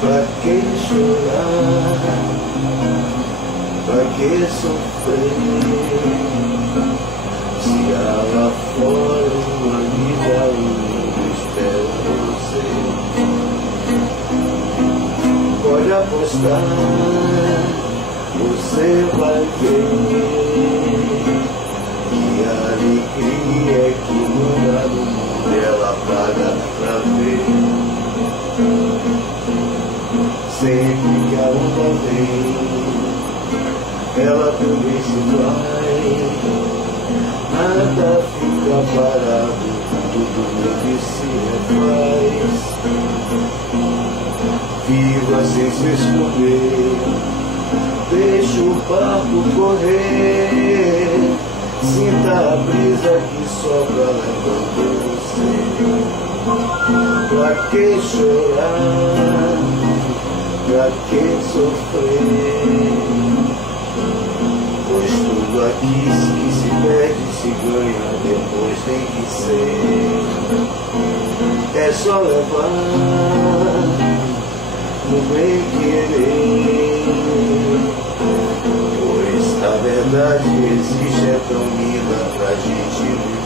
Pra que chorar? Pra que sofrer? Se há lá fora uma vida linda espera você. Pode apostar, você vai ver que a alegria é que muda no mundo, ela paga pra ver. Sempre que a onda vem, ela também se vai. Nada fica parado, tudo muda e se refaz. Viva sem se esconder, deixa o barco correr. Sinta a brisa que sopra levando você. Pra que chorar? Pra que sofrer? Pois tudo aqui que se perde, se ganha, depois tem que ser. É só levar no bem querer, pois a verdade existe, é tão linda pra gente viver.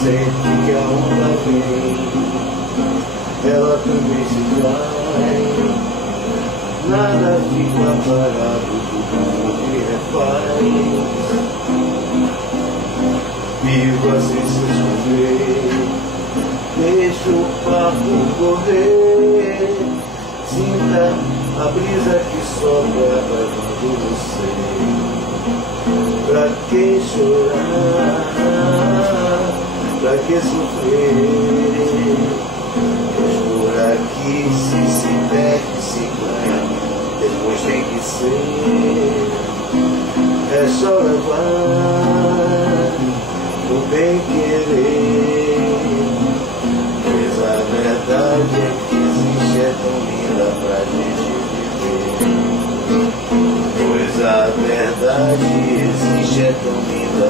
Sempre que a onda vem, ela também se vai. Nada fica parado, tudo que refaz. Viva sem se esconder, deixa o barco correr. Sinta a brisa que sopra levando você. Pra que chorar? Pra que sofrer? Pois por aqui se perde, se ganha, depois tem que ser. É só levar o bem querer, pois a verdade é que existe, é tão linda pra gente viver. Pois a verdade existe, é tão linda